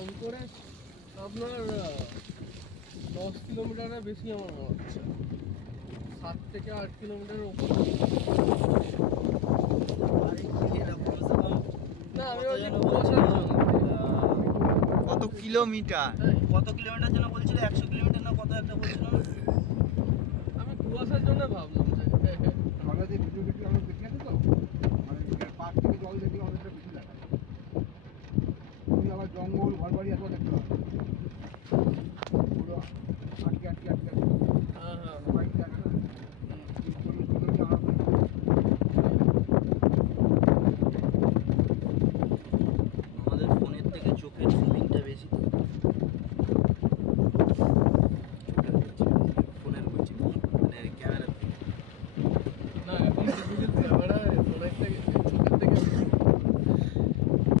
অন্তরে আপনার 10 কিলোমিটারের বেশি আমার মনে হচ্ছে, 7 থেকে 8 কিলোমিটারের ওপর। না আমি ওই যে কুয়াশার জন্য। কত কিলোমিটার? কত কিলোমিটার যেন বলছিল, 100 কিলোমিটার না কত একটা বলছিল না? আমি কুয়াশার জন্য ভাবলাম যে আমরা যে ভিডিও ভিডিও আমরা দেখে আছি তো, মানে পার্ক থেকে জল দেখলে অনেকটা বেশি লাগে। তুমি আবার জঙ্গল ঘর বাড়ি এত দেখতে পাবে পুরো আটকে আটকে আটকে আটকে হ্যাঁ হ্যাঁ বাইক জায়গা না। আমাদের ফোনের থেকে চোখের ছবি